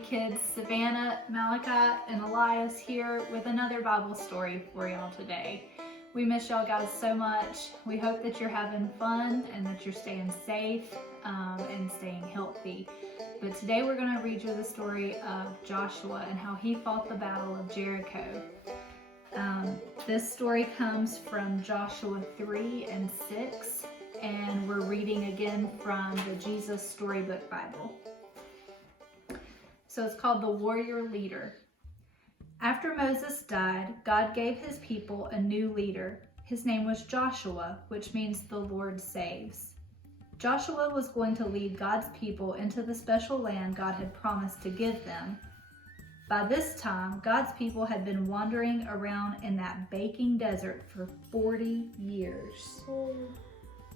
kids, Savannah, Malachi, and Elias here with another Bible story for y'all today. We miss y'all guys so much. We hope that you're having fun and that you're staying safe and staying healthy. But today we're going to read you the story of Joshua and how he fought the Battle of Jericho. This story comes from Joshua 3 and 6, and we're reading again from the Jesus Storybook Bible. So it's called The Warrior Leader. After Moses died, God gave his people a new leader. His name was Joshua, which means the Lord saves. Joshua was going to lead God's people into the special land God had promised to give them. By this time, God's people had been wandering around in that baking desert for 40 years.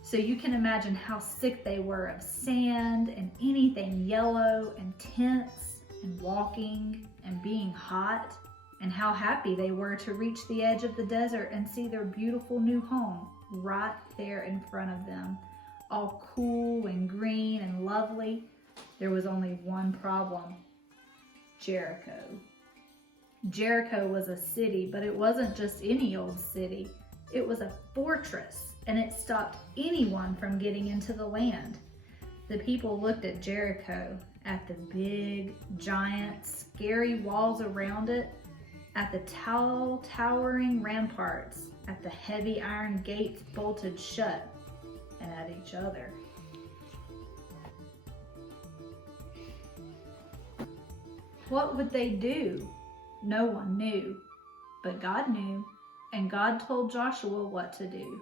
So you can imagine how sick they were of sand and anything yellow and tense and walking and being hot, and how happy they were to reach the edge of the desert and see their beautiful new home right there in front of them, all cool and green and lovely. There was only one problem: Jericho. Jericho was a city, but it wasn't just any old city. It was a fortress, and it stopped anyone from getting into the land. The people looked at Jericho, at the big, giant, scary walls around it, at the tall, towering ramparts, at the heavy iron gates bolted shut, and at each other. What would they do? No one knew, but God knew, and God told Joshua what to do.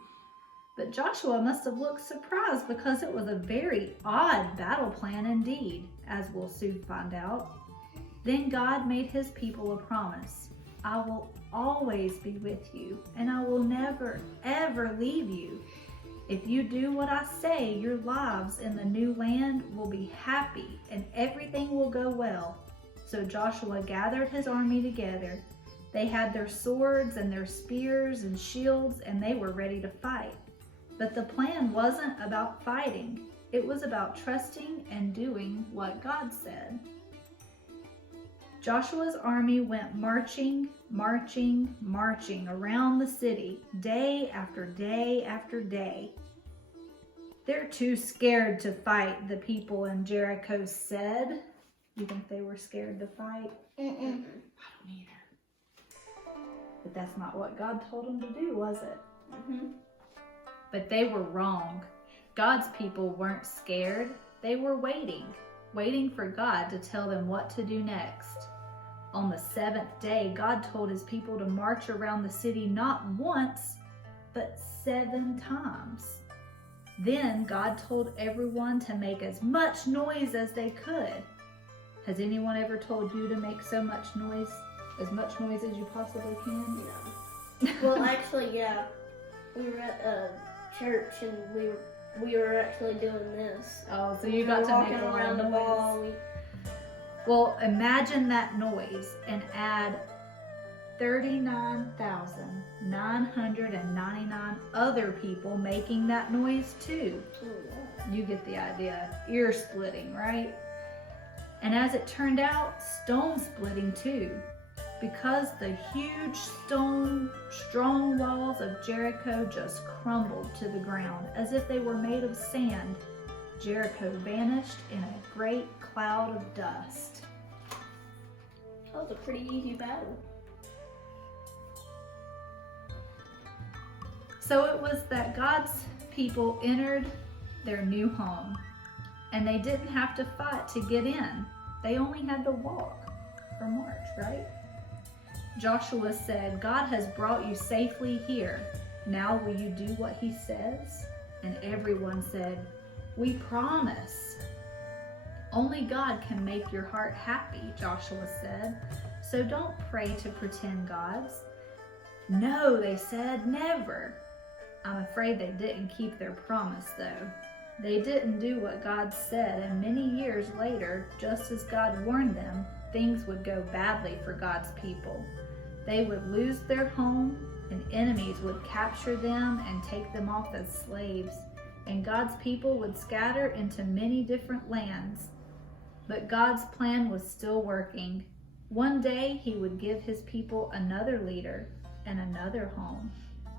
But Joshua must have looked surprised because it was a very odd battle plan indeed, as we'll soon find out. Then God made his people a promise. I will always be with you, and I will never, ever leave you. If you do what I say, your lives in the new land will be happy, and everything will go well. So Joshua gathered his army together. They had their swords and their spears and shields, and they were ready to fight. But the plan wasn't about fighting. It was about trusting and doing what God said. Joshua's army went marching, marching, marching around the city, day after day after day. They're too scared to fight, the people in Jericho said. You think they were scared to fight? I don't either. But that's not what God told them to do, was it? But they were wrong. God's people weren't scared. They were waiting for God to tell them what to do next. On the seventh day, God told his people to march around the city not once, but 7 times. Then God told everyone to make as much noise as they could. Has anyone ever told you to make so much noise, as much noise as you possibly can? No. Well, actually, yeah. We were at a church and we were actually doing this. Oh, so you got to make a lot of noise. The wall. Well, imagine that noise and add 39,999 other people making that noise too. You get the idea. Ear splitting, right? And as it turned out, stone splitting too. Because the huge stone, strong walls of Jericho just crumbled to the ground as if they were made of sand. Jericho vanished in a great cloud of dust. That was a pretty easy battle. So it was that God's people entered their new home, and they didn't have to fight to get in. They only had to walk or march, right? Joshua said, God has brought you safely here. Now will you do what he says? And everyone said, we promise. Only God can make your heart happy, Joshua said. So don't pray to pretend gods. No, they said, never. I'm afraid they didn't keep their promise, though. They didn't do what God said, and many years later, just as God warned them, things would go badly for God's people. They would lose their home, and enemies would capture them and take them off as slaves, and God's people would scatter into many different lands. But God's plan was still working. One day he would give his people another leader and another home.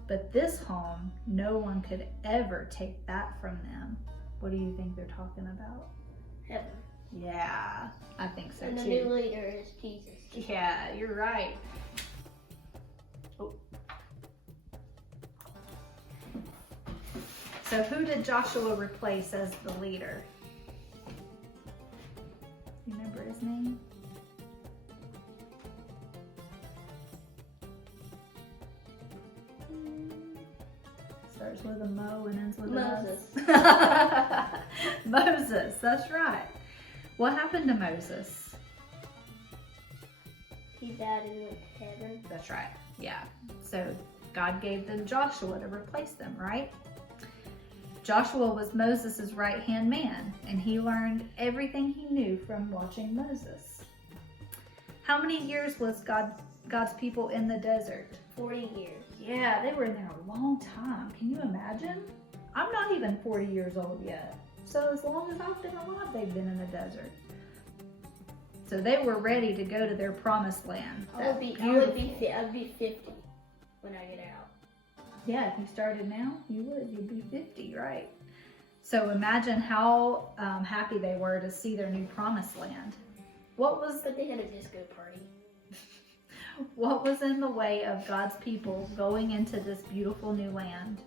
But this home, no one could ever take that from them. What do you think they're talking about? Heaven. Yeah, I think so And the too. new leader is Jesus. Yeah, you're right. Oh. So who did Joshua replace as the leader? You remember his name? Starts with a Mo and ends with Moses. an S. Moses, that's right. What happened to Moses? He died and went to heaven. That's right. Yeah. So God gave them Joshua to replace them, right? Joshua was Moses' right-hand man, and he learned everything he knew from watching Moses. How many years was God's people in the desert? 40 years. Yeah, they were in there a long time. Can you imagine? I'm not even 40 years old yet. So as long as I've been alive, they've been in the desert. So they were ready to go to their promised land. I'd be 50 when I get out. Yeah, if you started now, you'd be 50, right? So imagine how happy they were to see their new promised land. But they had a disco party. What was in the way of God's people going into this beautiful new land?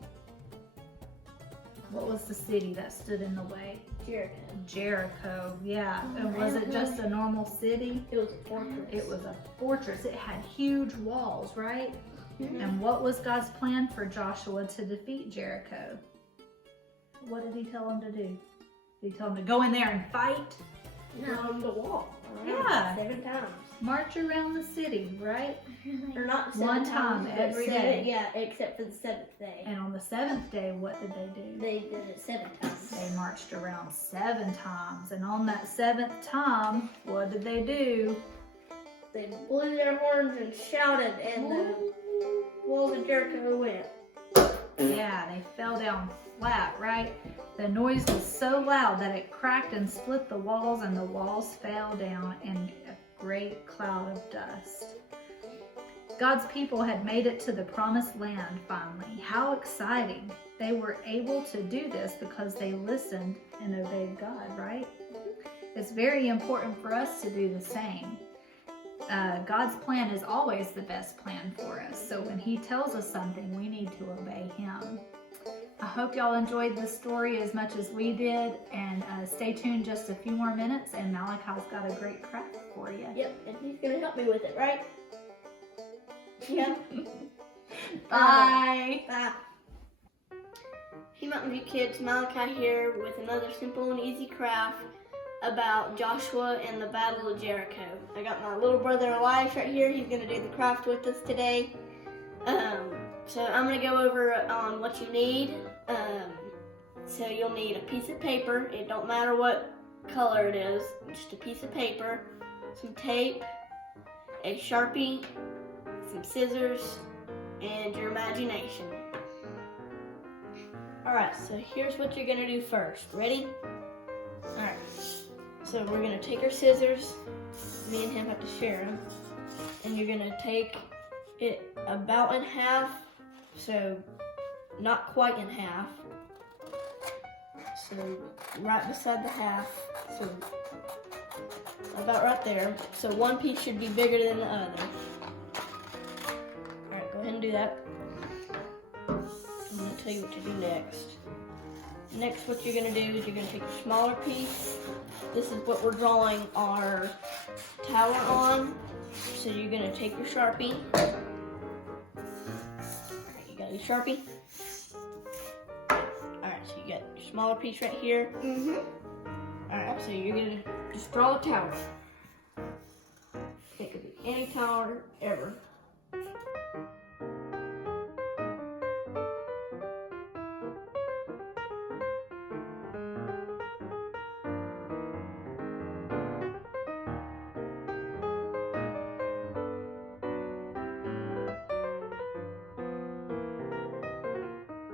What was the city that stood in the way? Jericho. Jericho, yeah. And was it just a normal city? It was a fortress. It was a fortress. It had huge walls, right? Mhm. And what was God's plan for Joshua to defeat Jericho? What did he tell him to do? Did he tell him to go in there and fight? Around the wall. Yeah. 7 times. March around the city, right? Or not 7 One times, time but every 7 day. Yeah, except for the 7th day. And on the 7th day, what did they do? They did it 7 times. They marched around 7 times. And on that 7th time, what did they do? They blew their horns and shouted, and the walls of Jericho went. Yeah, they fell down flat, right? The noise was so loud that it cracked and split the walls, and the walls fell down in a great cloud of dust. God's people had made it to the promised land finally. How exciting! They were able to do this because they listened and obeyed God, right? It's very important for us to do the same. God's plan is always the best plan for us. So when he tells us something, we need to obey him. I hope y'all enjoyed this story as much as we did, and stay tuned just a few more minutes, and Malachi's got a great craft for you. Yep, and he's gonna help me with it, right? Yeah. Bye! Bye. Hey Mountain View kids, Malachi here with another simple and easy craft about Joshua and the Battle of Jericho. I got my little brother Elias right here. He's gonna do the craft with us today. So I'm gonna go over on what you need. So you'll need a piece of paper. It don't matter what color it is, just a piece of paper, some tape, a Sharpie, some scissors, and your imagination. Alright, so here's what you're gonna do first. Ready? Alright, so we're gonna take our scissors. Me and him have to share them. And you're gonna take it about in half, so not quite in half. So right beside the half, so about right there. So one piece should be bigger than the other. Alright, go ahead and do that. I'm gonna tell you what to do next. Next, what you're gonna do is you're gonna take a smaller piece. This is what we're drawing our tower on. So you're gonna take your Sharpie. Alright, you got your Sharpie. Alright, so you got your smaller piece right here. Alright, so you're gonna just draw a tower. It could be any tower ever.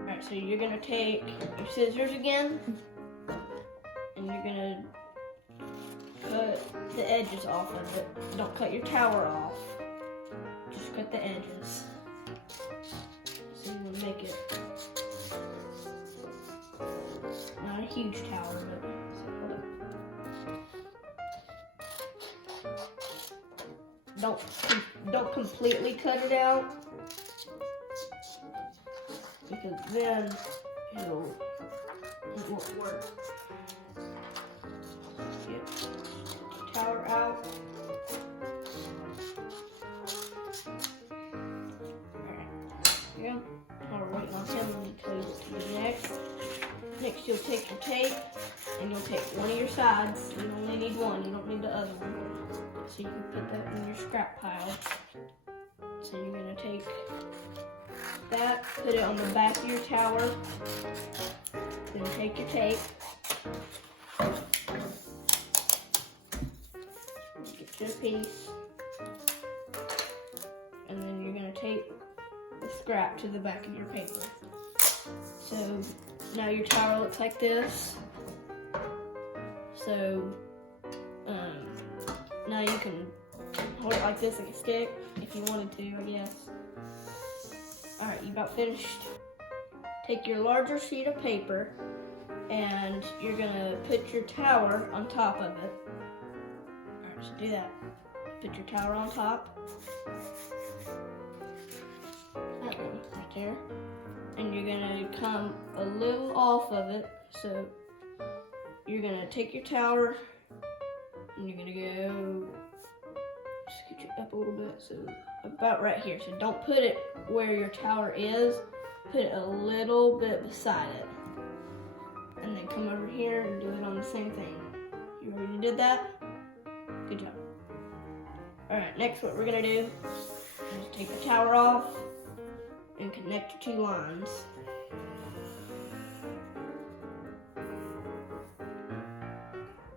Alright, so you're gonna take your scissors again, and you're gonna cut the edges off of it. Don't cut your tower off. Just cut the edges. So you want to make it not a huge tower, but hold up. Don't completely cut it out, because then it won't work. Get the tower out. Yeah, while we're waiting on him, let me tell you what to do next. Next, you'll take your tape and you'll take one of your sides. You only need one, you don't need the other one. So you can put that in your scrap pile. So you're gonna take that, put it on the back of your tower. Then take your tape. Get your piece. And then you're gonna tape the scrap to the back of your paper. So now your tower looks like this. So now you can hold it like this like a stick if you wanted to, I guess. Alright, you about finished. Take your larger sheet of paper and you're gonna put your tower on top of it. Alright, so do that. Put your tower on top. That one right there. And you're gonna come a little off of it. So you're gonna take your tower and you're gonna go scoot it up a little bit, so about right here. So don't put it where your tower is, put it a little bit beside it. And then come over here and do it on the same thing. You already did that? Good job. Alright, next what we're gonna do is take the tower off and connect your two lines.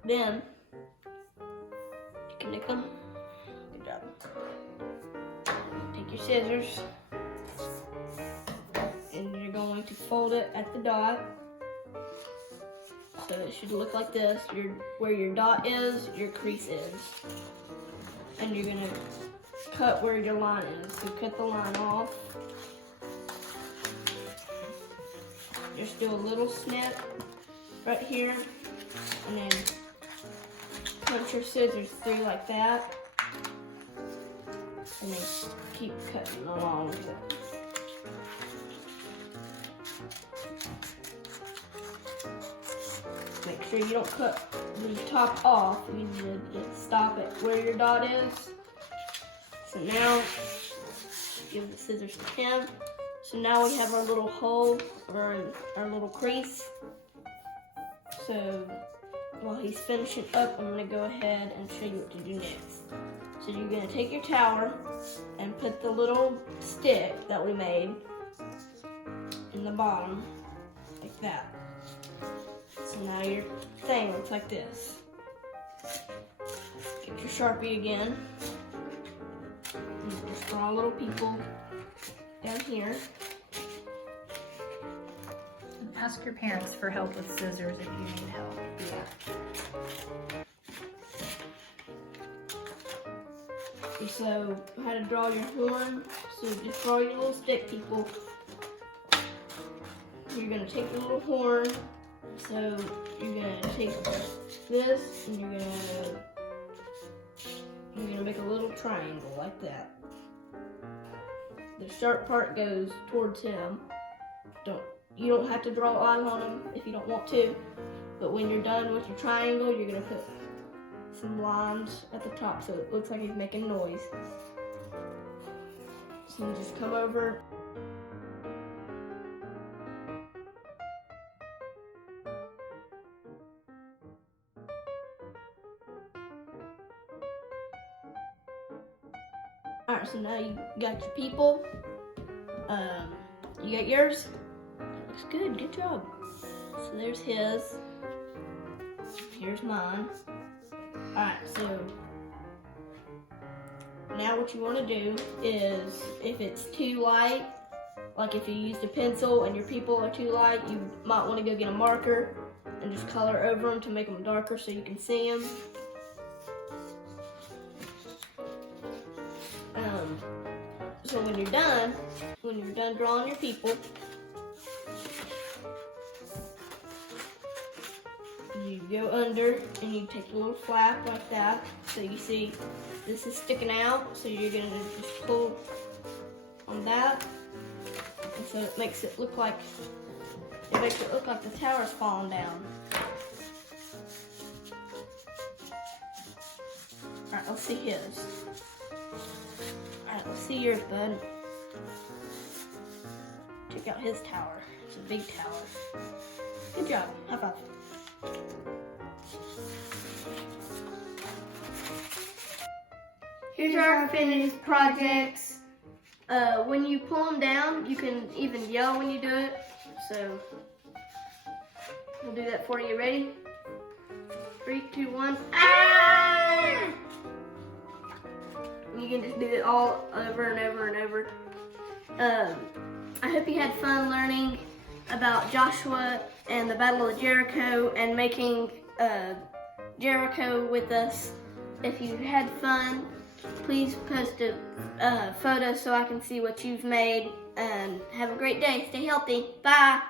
Then connect them. Good job. Take your scissors and you're going to fold it at the dot. So it should look like this. Where your dot is, your crease is. And you're gonna cut where your line is. So cut the line off. Just do a little snip right here, and then punch your scissors through like that, and then keep cutting along with it. Make sure you don't cut the top off. You need to just stop it where your dot is. So now, give the scissors to him. So now we have our little hole, or our little crease. So while he's finishing up, I'm gonna go ahead and show you what to do next. So you're gonna take your tower and put the little stick that we made in the bottom, like that. So now your thing looks like this. Get your Sharpie again. And just draw little people down here. And ask your parents for help with scissors if you need help. Yeah. So how to draw your horn. So just draw your little stick people. You're gonna take your little horn. So you're gonna take this and you're gonna make a little triangle like that. The sharp part goes towards him. You don't have to draw a line on him if you don't want to, but when you're done with your triangle, you're gonna put some lines at the top so it looks like he's making noise. So you just come over. Alright, so now you got your people. You got yours? Looks good, good job. So there's his. Here's mine. Alright, so now what you want to do is, if it's too light, like if you used a pencil and your people are too light, you might want to go get a marker and just color over them to make them darker so you can see them. So when you're done drawing your people, you go under and you take a little flap like that. So you see this is sticking out, so you're gonna just pull on that. And so it makes it look like the tower's falling down. Alright, let's see his. Alright, let's see yours, bud. Check out his tower. It's a big tower. Good job. High five. Here's our finished projects. When you pull them down, you can even yell when you do it. So we'll do that for you. Ready? 3, 2, 1. Ah! You can just do it all over and over and over. I hope you had fun learning about Joshua and the Battle of Jericho and making Jericho with us. If you had fun, please post a photo so I can see what you've made. And have a great day. Stay healthy. Bye.